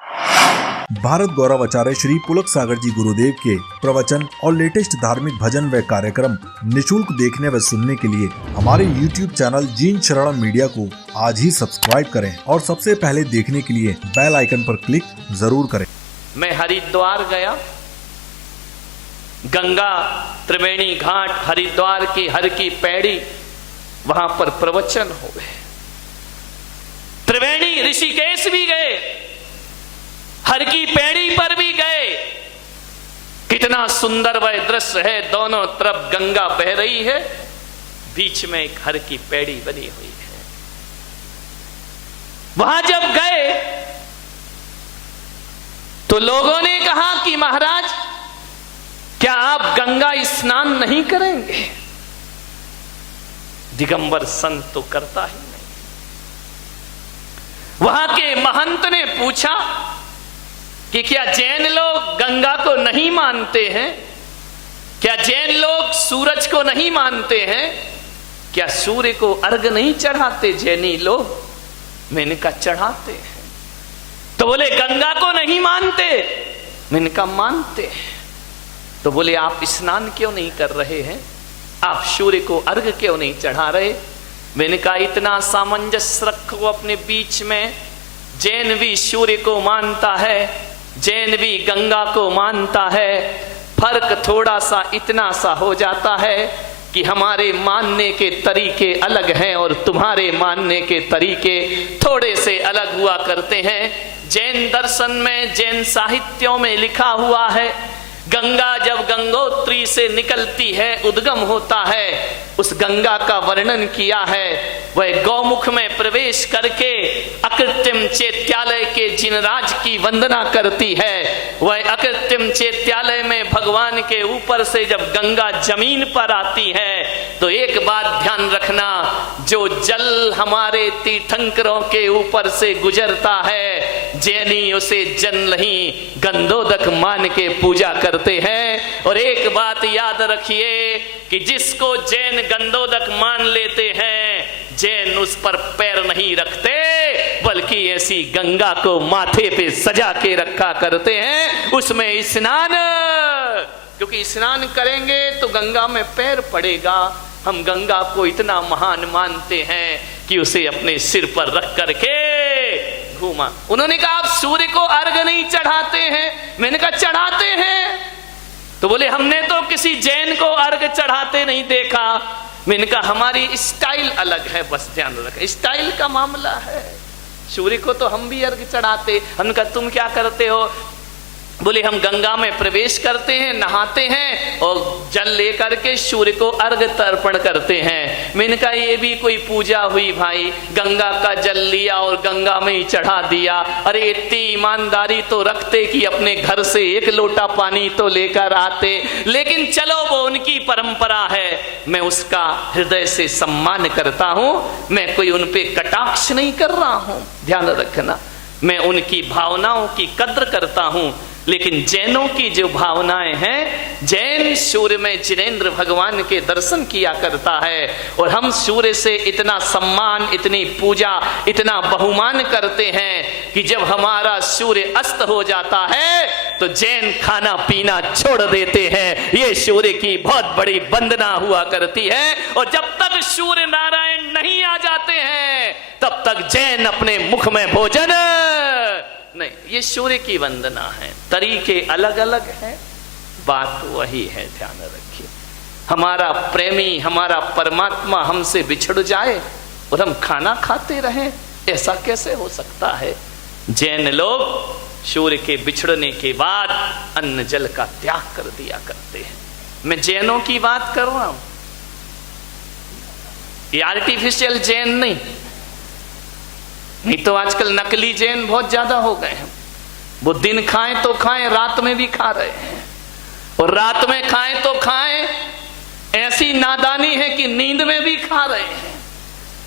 भारत गौरव आचार्य श्री पुलक सागर जी गुरुदेव के प्रवचन और लेटेस्ट धार्मिक भजन व कार्यक्रम निशुल्क देखने व सुनने के लिए हमारे YouTube चैनल जीन शरणम मीडिया को आज ही सब्सक्राइब करें और सबसे पहले देखने के लिए बेल आइकन पर क्लिक जरूर करें। मैं हरिद्वार गया, गंगा त्रिवेणी घाट हरिद्वार की हर की पैड़ी, वहां पर प्रवचन हो गए। त्रिवेणी ऋषिकेश भी गए, हर की पैड़ी पर भी गए। कितना सुंदर वह दृश्य है, दोनों तरफ गंगा बह रही है, बीच में एक हर की पैड़ी बनी हुई है। वहां जब गए तो लोगों ने कहा कि महाराज क्या आप गंगा स्नान नहीं करेंगे? दिगंबर संत तो करता ही नहीं। वहां के महंत ने पूछा कि क्या जैन लोग गंगा को नहीं मानते हैं? क्या जैन लोग सूरज को नहीं मानते हैं? क्या सूर्य को अर्घ नहीं चढ़ाते जैनी लोग? मैंने कहा चढ़ाते हैं। तो बोले गंगा को नहीं मानते? मैंने कहा मानते हैं। तो बोले आप स्नान क्यों नहीं कर रहे हैं? आप सूर्य को अर्घ क्यों नहीं चढ़ा रहे? मैंने कहा इतना सामंजस्य रखो अपने बीच में। जैन भी सूर्य को मानता है, जैन भी गंगा को मानता है। फर्क थोड़ा सा इतना सा हो जाता है कि हमारे मानने के तरीके अलग हैं और तुम्हारे मानने के तरीके थोड़े से अलग हुआ करते हैं। जैन दर्शन में, जैन साहित्यों में लिखा हुआ है, गंगा जब गंगोत्री से निकलती है, उद्गम होता है, उस गंगा का वर्णन किया है। वह गौमुख में प्रवेश करके अकृत्रिम चैत्यालय के जिनराज की वंदना करती है। वह अकृत्रिम चैत्यालय में भगवान के ऊपर से जब गंगा जमीन पर आती है तो एक बात ध्यान रखना, जो जल हमारे तीर्थंकरों के ऊपर से गुजरता है, जैनी उसे जल नहीं गंधोदक मान के पूजा करते हैं। और एक बात याद रखिए कि जिसको जैन गंधोदक मान लेते हैं, जैन उस पर पैर नहीं रखते, बल्कि ऐसी गंगा को माथे पे सजा के रखा करते हैं, उसमें स्नान, क्योंकि स्नान करेंगे तो गंगा में पैर पड़ेगा। हम गंगा को इतना महान मानते हैं कि उसे अपने सिर पर रख करके घूमा। उन्होंने कहा आप सूर्य को अर्घ नहीं चढ़ाते हैं? मैंने कहा चढ़ाते हैं। तो बोले हमने तो किसी जैन को अर्घ चढ़ाते नहीं देखा। मैंने कहा हमारी स्टाइल अलग है, बस ध्यान रखें, स्टाइल का मामला है। सूर्य को तो हम भी अर्घ चढ़ाते। हमने कहा तुम क्या करते हो? बोले हम गंगा में प्रवेश करते हैं, नहाते हैं और जल लेकर के सूर्य को अर्घ तर्पण करते हैं। मैंने कहा ये भी कोई पूजा हुई भाई? गंगा का जल लिया और गंगा में ही चढ़ा दिया। अरे इतनी ईमानदारी तो रखते कि अपने घर से एक लोटा पानी तो लेकर आते। लेकिन चलो वो उनकी परंपरा है, मैं उसका हृदय से सम्मान करता हूं, मैं कोई उन पे कटाक्ष नहीं कर रहा हूं। ध्यान रखना, मैं उनकी भावनाओं की कद्र करता हूं। लेकिन जैनों की जो भावनाएं हैं, जैन सूर्य में जिनेंद्र भगवान के दर्शन किया करता है और हम सूर्य से इतना सम्मान, इतनी पूजा, इतना बहुमान करते हैं कि जब हमारा सूर्य अस्त हो जाता है तो जैन खाना पीना छोड़ देते हैं। ये सूर्य की बहुत बड़ी वंदना हुआ करती है। और जब तक सूर्य नारायण नहीं आ जाते हैं तब तक जैन अपने मुख में भोजन नहीं। ये सूर्य की वंदना है, तरीके अलग अलग हैं, बात वही है, ध्यान रखिए। हमारा प्रेमी, हमारा परमात्मा हमसे बिछड़ जाए और हम खाना खाते रहें, ऐसा कैसे हो सकता है? जैन लोग सूर्य के बिछड़ने के बाद अन्न जल का त्याग कर दिया करते हैं। मैं जैनों की बात कर रहा हूं, ये आर्टिफिशियल जैन नहीं तो आजकल नकली जैन बहुत ज्यादा हो गए हैं। वो दिन खाएं तो खाएं, रात में भी खा रहे हैं, और रात में खाएं तो खाएं, ऐसी नादानी है कि नींद में भी खा रहे हैं।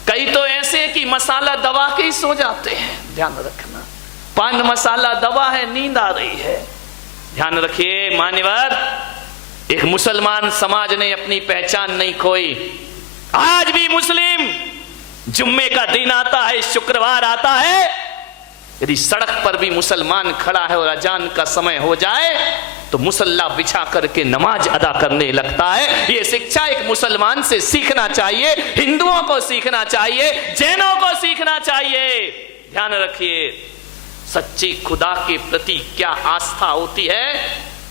कई तो ऐसे कि मसाला दबा के ही सो जाते हैं। ध्यान रखना, पान मसाला दबा है, नींद आ रही है। ध्यान रखिए मान्यवर, एक मुसलमान समाज ने अपनी पहचान नहीं खोई। आज भी मुस्लिम जुम्मे का दिन आता है, शुक्रवार आता है, यदि सड़क पर भी मुसलमान खड़ा है और अजान का समय हो जाए तो मुसल्ला बिछा करके नमाज अदा करने लगता है। ये शिक्षा एक मुसलमान से सीखना चाहिए, हिंदुओं को सीखना चाहिए, जैनों को सीखना चाहिए। ध्यान रखिए, सच्ची खुदा के प्रति क्या आस्था होती है।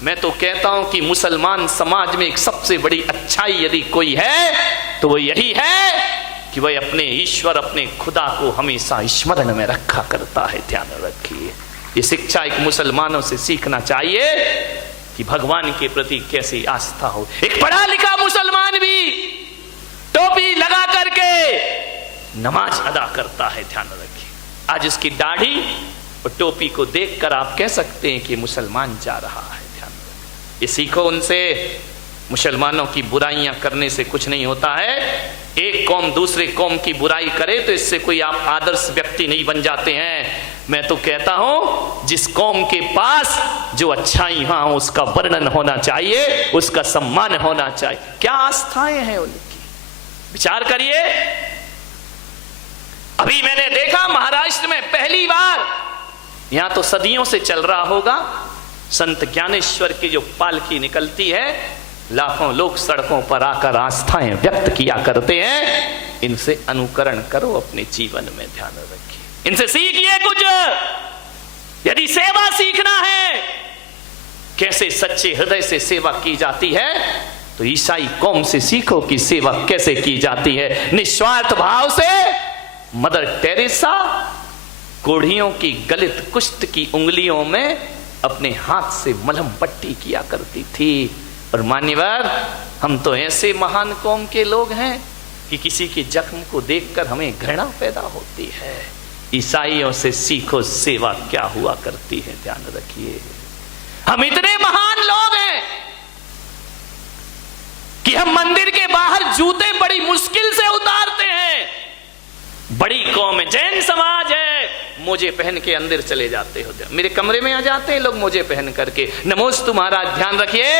मैं तो कहता हूं कि मुसलमान समाज में एक सबसे बड़ी अच्छाई यदि कोई है तो वो यही है कि वह अपने ईश्वर, अपने खुदा को हमेशा स्मरण में रखा करता है। ध्यान रखिए, ये शिक्षा एक मुसलमानों से सीखना चाहिए कि भगवान के प्रति कैसी आस्था हो। एक पढ़ा लिखा मुसलमान भी टोपी लगा करके नमाज अदा करता है। ध्यान रखिए, आज उसकी दाढ़ी और टोपी को देखकर आप कह सकते हैं कि मुसलमान जा रहा है। ध्यान रखिए, ये सीखो उनसे। मुसलमानों की बुराइयां करने से कुछ नहीं होता है। एक कौम दूसरे कौम की बुराई करे तो इससे कोई आप आदर्श व्यक्ति नहीं बन जाते हैं। मैं तो कहता हूं जिस कौम के पास जो अच्छाई हो उसका वर्णन होना चाहिए, उसका सम्मान होना चाहिए। क्या आस्थाएं हैं उनकी, विचार करिए। अभी मैंने देखा महाराष्ट्र में पहली बार, यहां तो सदियों से चल रहा होगा, संत ज्ञानेश्वर की जो पालकी निकलती है, लाखों लोग सड़कों पर आकर आस्थाएं व्यक्त किया करते हैं। इनसे अनुकरण करो अपने जीवन में। ध्यान रखिए, इनसे सीखिए कुछ। यदि सेवा सीखना है, कैसे सच्चे हृदय से सेवा की जाती है, तो ईसाई कौम से सीखो कि सेवा कैसे की जाती है। निस्वार्थ भाव से मदर टेरेसा कोढ़ियों की गलित कुष्ठ की उंगलियों में अपने हाथ से मलहम पट्टी किया करती थी। और मान्यवर, हम तो ऐसे महान कौम के लोग हैं कि किसी के जख्म को देखकर हमें घृणा पैदा होती है। ईसाइयों से सीखो सेवा क्या हुआ करती है। ध्यान रखिए, हम इतने महान लोग हैं कि हम मंदिर के बाहर जूते बड़ी मुश्किल से उतारते हैं। बड़ी कौम है, जैन समाज है, मोजे पहन के अंदर चले जाते हो। मेरे कमरे में आ जाते हैं लोग मोजे पहन करके। नमोस्तु महाराज, ध्यान रखिए।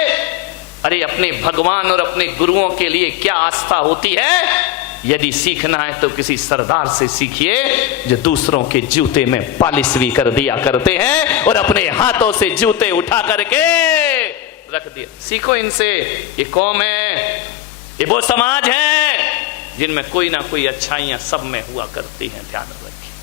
अरे अपने भगवान और अपने गुरुओं के लिए क्या आस्था होती है। यदि सीखना है तो किसी सरदार से सीखिए जो दूसरों के जूते में पालिश भी कर दिया करते हैं और अपने हाथों से जूते उठा करके रख दिया। सीखो इनसे। ये कौम है, ये वो समाज है जिनमें कोई ना कोई अच्छाइयां सब में हुआ करती हैं। ध्यान रखिए।